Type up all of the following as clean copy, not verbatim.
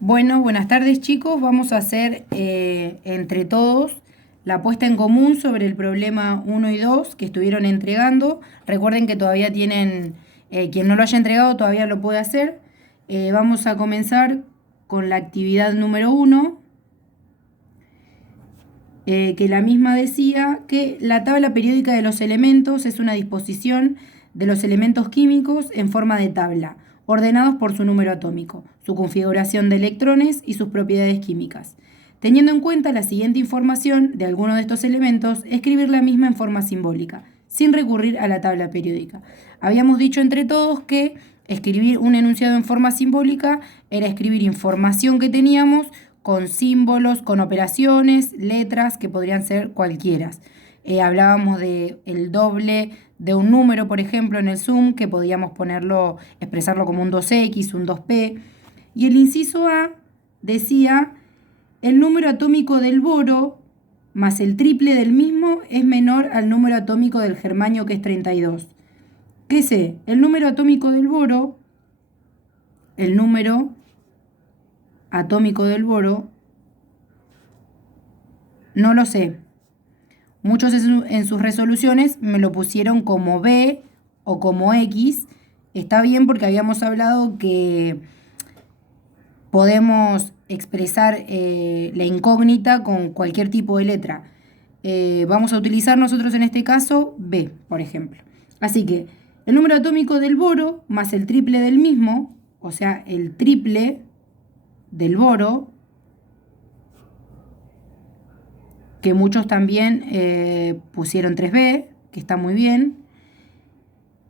Bueno, buenas tardes chicos. Vamos a hacer entre todos la puesta en común sobre el problema uno y 2 que estuvieron entregando. Recuerden que todavía tienen, quien no lo haya entregado todavía lo puede hacer. Vamos a comenzar con la actividad número uno, que la misma decía que la tabla periódica de los elementos es una disposición de los elementos químicos en forma de tabla, ordenados por su número atómico, su configuración de electrones y sus propiedades químicas. Teniendo en cuenta la siguiente información de alguno de estos elementos, escribir la misma en forma simbólica, sin recurrir a la tabla periódica. Habíamos dicho entre todos que escribir un enunciado en forma simbólica era escribir información que teníamos con símbolos, con operaciones, letras que podrían ser cualquiera. Hablábamos de el doble de un número, por ejemplo, en el Zoom, que podíamos ponerlo, expresarlo como un 2x, un 2p. Y el inciso A decía, el número atómico del boro más el triple del mismo es menor al número atómico del germanio, que es 32. ¿Qué sé? El número atómico del boro, el número atómico del boro, no lo sé. Muchos en sus resoluciones me lo pusieron como B o como X. Está bien porque habíamos hablado que podemos expresar la incógnita con cualquier tipo de letra. Vamos a utilizar nosotros en este caso B, por ejemplo. Así que el número atómico del boro más el triple del mismo, o sea, el triple del boro, que muchos también pusieron 3B, que está muy bien,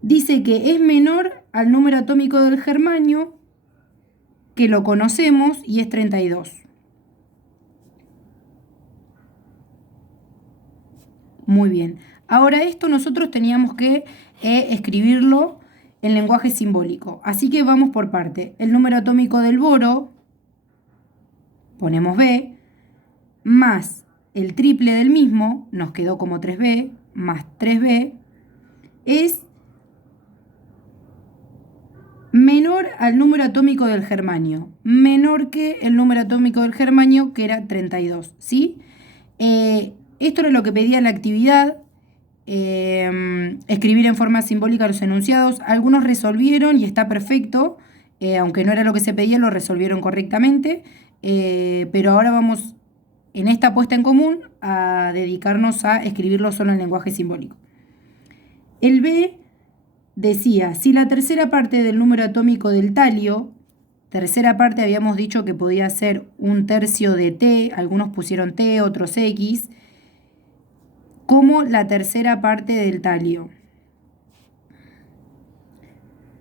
dice que es menor al número atómico del germanio, que lo conocemos y es 32. Muy bien. Ahora esto nosotros teníamos que escribirlo en lenguaje simbólico. Así que vamos por parte. El número atómico del boro, ponemos B, más el triple del mismo, nos quedó como 3B, más 3B, es menor al número atómico del germanio, menor que el número atómico del germanio, que era 32, ¿sí? Esto era lo que pedía la actividad, escribir en forma simbólica los enunciados. Algunos resolvieron y está perfecto, aunque no era lo que se pedía, lo resolvieron correctamente, pero ahora vamos, en esta puesta en común, a dedicarnos a escribirlo solo en lenguaje simbólico. El B decía, si la tercera parte del número atómico del talio, tercera parte habíamos dicho que podía ser un tercio de T, algunos pusieron T, otros X, como la tercera parte del talio.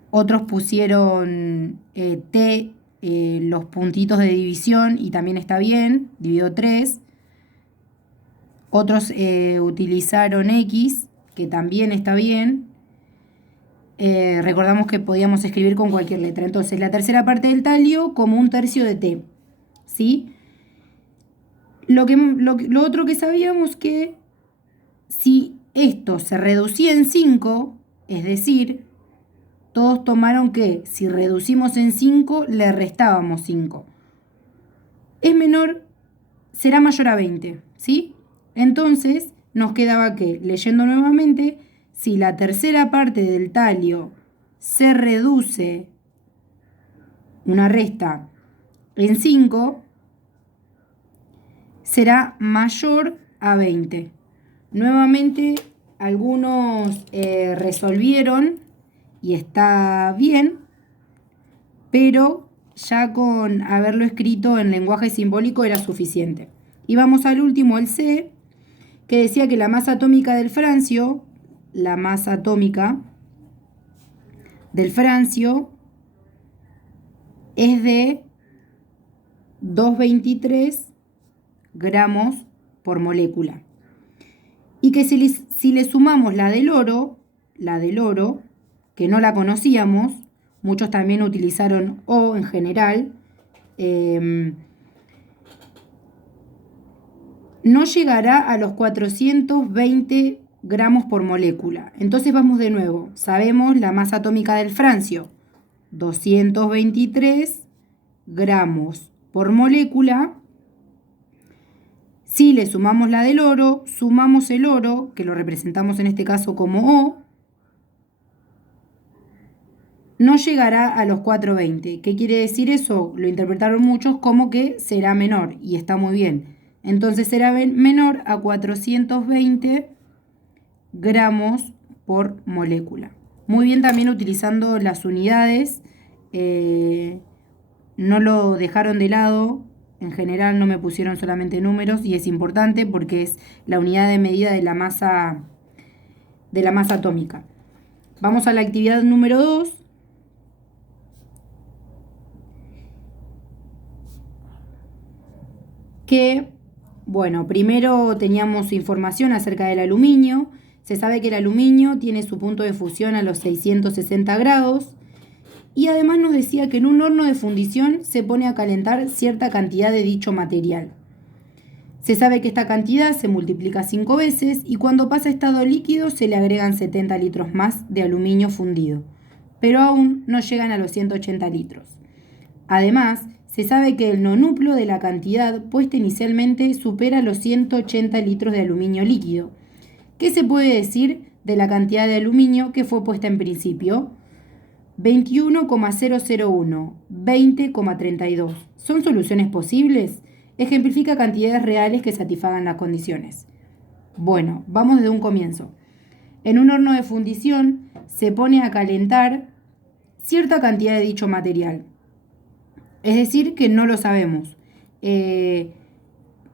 Otros pusieron T, los puntitos de división, y también está bien, dividido 3. Otros utilizaron X, que también está bien. Recordamos que podíamos escribir con cualquier letra. Entonces, la tercera parte del talio como un tercio de T, ¿sí? Lo otro que sabíamos, que si esto se reducía en 5, es decir, todos tomaron que si reducimos en 5, le restábamos 5. Es menor, será mayor a 20, ¿sí? Entonces, nos quedaba que, leyendo nuevamente, si la tercera parte del talio se reduce una resta en 5, será mayor a 20. Nuevamente, algunos resolvieron y está bien, pero ya con haberlo escrito en lenguaje simbólico era suficiente. Y vamos al último, el C, que decía que la masa atómica del francio, la masa atómica del francio es de 2,23 gramos por molécula. Y que si le sumamos la del oro, que no la conocíamos, muchos también utilizaron O en general, no llegará a los 420 gramos por molécula. Entonces vamos de nuevo. Sabemos la masa atómica del francio, 223 gramos por molécula. Si le sumamos la del oro, sumamos el oro, que lo representamos en este caso como O, no llegará a los 420. ¿Qué quiere decir eso? Lo interpretaron muchos como que será menor, y está muy bien. Entonces será menor a 420 gramos por molécula. Muy bien también utilizando las unidades, no lo dejaron de lado. En general no me pusieron solamente números y es importante porque es la unidad de medida de la masa atómica. Vamos a la actividad número 2. Que, bueno, primero teníamos información acerca del aluminio. Se sabe que el aluminio tiene su punto de fusión a los 660 grados. Y además nos decía que en un horno de fundición se pone a calentar cierta cantidad de dicho material. Se sabe que esta cantidad se multiplica 5 veces y cuando pasa a estado líquido se le agregan 70 litros más de aluminio fundido, pero aún no llegan a los 180 litros. Además, se sabe que el nonuplo de la cantidad puesta inicialmente supera los 180 litros de aluminio líquido. ¿Qué se puede decir de la cantidad de aluminio que fue puesta en principio? 21,001, 20,32. ¿Son soluciones posibles? Ejemplifica cantidades reales que satisfagan las condiciones. Bueno, vamos desde un comienzo. En un horno de fundición se pone a calentar cierta cantidad de dicho material. Es decir, que no lo sabemos.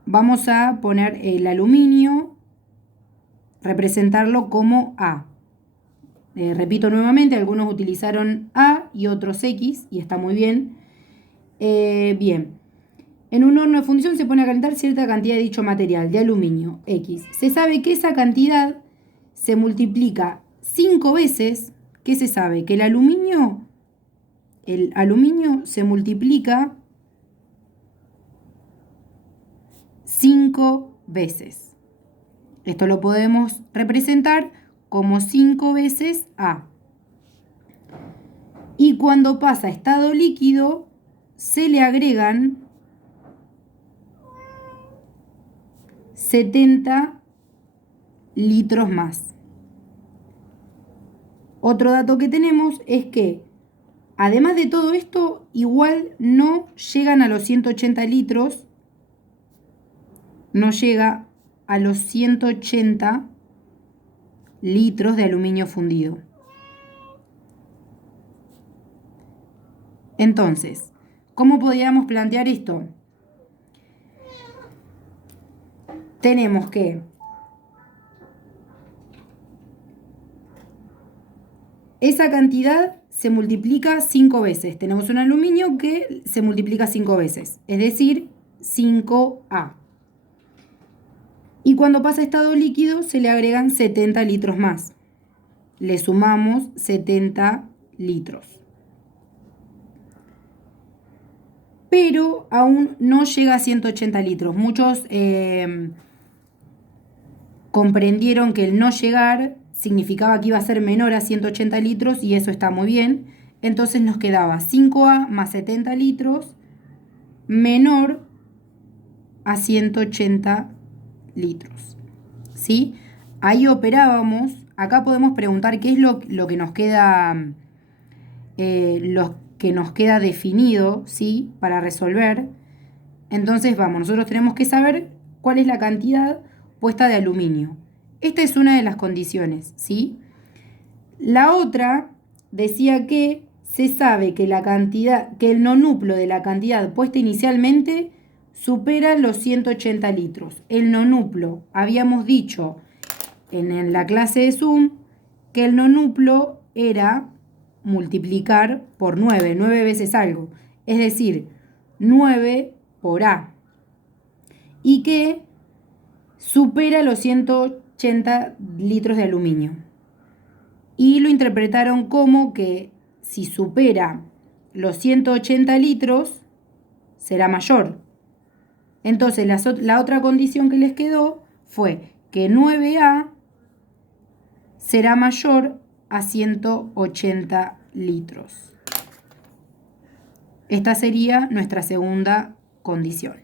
Vamos a poner el aluminio, representarlo como A. Repito nuevamente, algunos utilizaron A y otros X, y está muy bien. Bien, en un horno de fundición se pone a calentar cierta cantidad de dicho material, de aluminio, X. Se sabe que esa cantidad se multiplica 5 veces. ¿Qué se sabe? Que el aluminio se multiplica 5 veces. Esto lo podemos representar como 5 veces A. Y cuando pasa a estado líquido, se le agregan 70 litros más. Otro dato que tenemos es que, además de todo esto, igual no llegan a los 180 litros, no llega a los 180 litros de aluminio fundido. Entonces, ¿cómo podríamos plantear esto? Tenemos que esa cantidad se multiplica 5 veces. Tenemos un aluminio que se multiplica 5 veces, es decir, 5A. Y cuando pasa a estado líquido se le agregan 70 litros más. Le sumamos 70 litros. Pero aún no llega a 180 litros. Muchos comprendieron que el no llegar significaba que iba a ser menor a 180 litros y eso está muy bien. Entonces nos quedaba 5A más 70 litros menor a 180 litros. ¿Sí? Ahí operábamos. Acá podemos preguntar qué es lo que nos queda, definido, ¿sí? Para resolver. Entonces vamos, nosotros tenemos que saber cuál es la cantidad puesta de aluminio. Esta es una de las condiciones, ¿sí? La otra decía que se sabe que el nonuplo de la cantidad puesta inicialmente supera los 180 litros. El nonuplo, habíamos dicho en la clase de Zoom que el nonuplo era multiplicar por 9 veces algo, es decir, 9 por A, y que supera los 180 litros de aluminio. Y lo interpretaron como que si supera los 180 litros, será mayor. Entonces la otra condición que les quedó fue que 9A será mayor a 180 litros. Esta sería nuestra segunda condición.